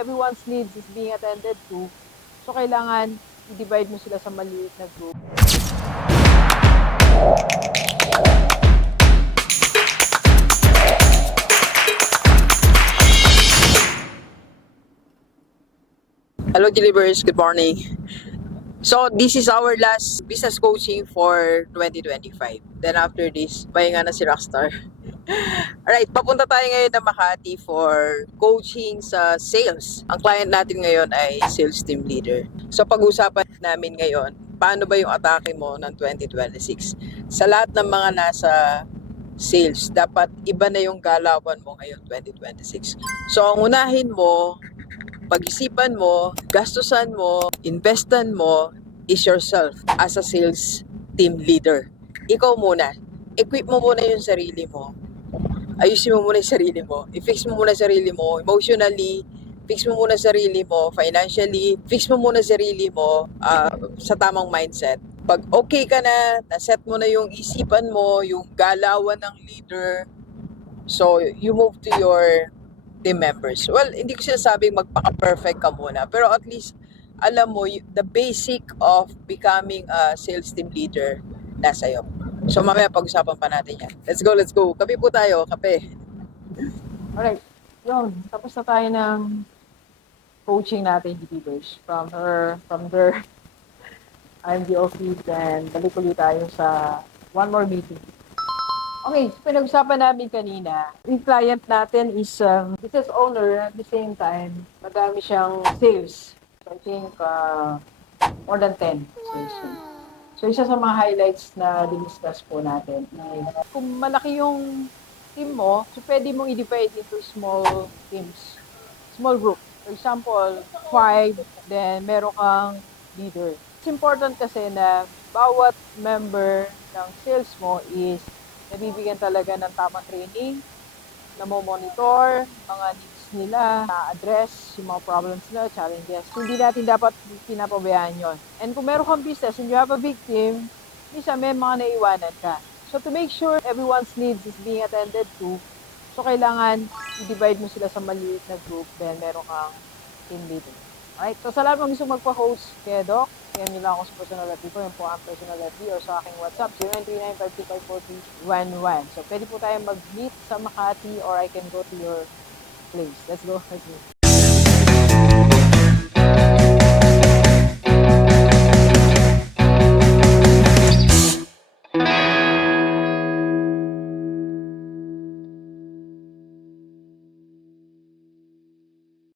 everyone's needs is being attended to. So, kailangan i-divide mo sila sa maliit na group. Hello, Delivers. Good morning. So, this is our last business coaching for 2025. Then after this, pahinga na si Rockstar. Alright, papunta tayo ngayon na Makati for coaching sa sales. Ang client natin ngayon ay sales team leader. So, pag-usapan namin ngayon, paano ba yung atake mo ng 2026? Sa lahat ng mga nasa sales, dapat iba na yung galawan mo ngayon 2026. So, ang unahin mo, pag-isipan mo, gastusan mo, investan mo is yourself as a sales team leader. Ikaw muna. Equip mo muna yung sarili mo. Ayusin mo muna yung sarili mo. I-fix mo muna yung sarili mo emotionally, fix mo muna sarili mo financially, fix mo muna sarili mo sa tamang mindset. Pag okay ka na, na-set mo na yung isipan mo, yung galawan ng leader, so you move to your team members. Well, hindi ko sinasabing magpaka-perfect ka muna, pero at least alam mo the basic of becoming a sales team leader nasa iyo. So mamaya pag-usapan pa natin yan. Let's go, let's go. Kape po tayo, kape. Alright, yun. Tapos na tayo ng coaching natin, Delivers. From their IMD office, and balik ulit tayo sa one more meeting. Okay, so pinag-usapan namin kanina, yung client natin is business owner at the same time, madami siyang sales. So I think more than 10 sales. So isa sa mga highlights na diniscuss po natin is kung malaki yung team mo, so pwede mong i-divide into small teams, small group. For example, 5, then meron kang leader. It's important kasi na bawat member ng sales mo is nabibigyan talaga ng tamang training, monitor mga needs nila, na-address yung mga problems nila, challenges. So, hindi natin dapat pinapabayaan yon. And kung meron kang business and you have a big team, minsan may mga naiwanan ka. So, to make sure everyone's needs is being attended to, so kailangan i-divide mo sila sa maliit na group, then meron kang team leader. Alright, so sa lahat ng gusto magpa-host kay Doc, kaya nyo lang ako sa personality ko, yung po ang personality or sa aking WhatsApp, 0939-525-4011. So, pwede po tayong mag-meet sa Makati or I can go to your place. Let's go.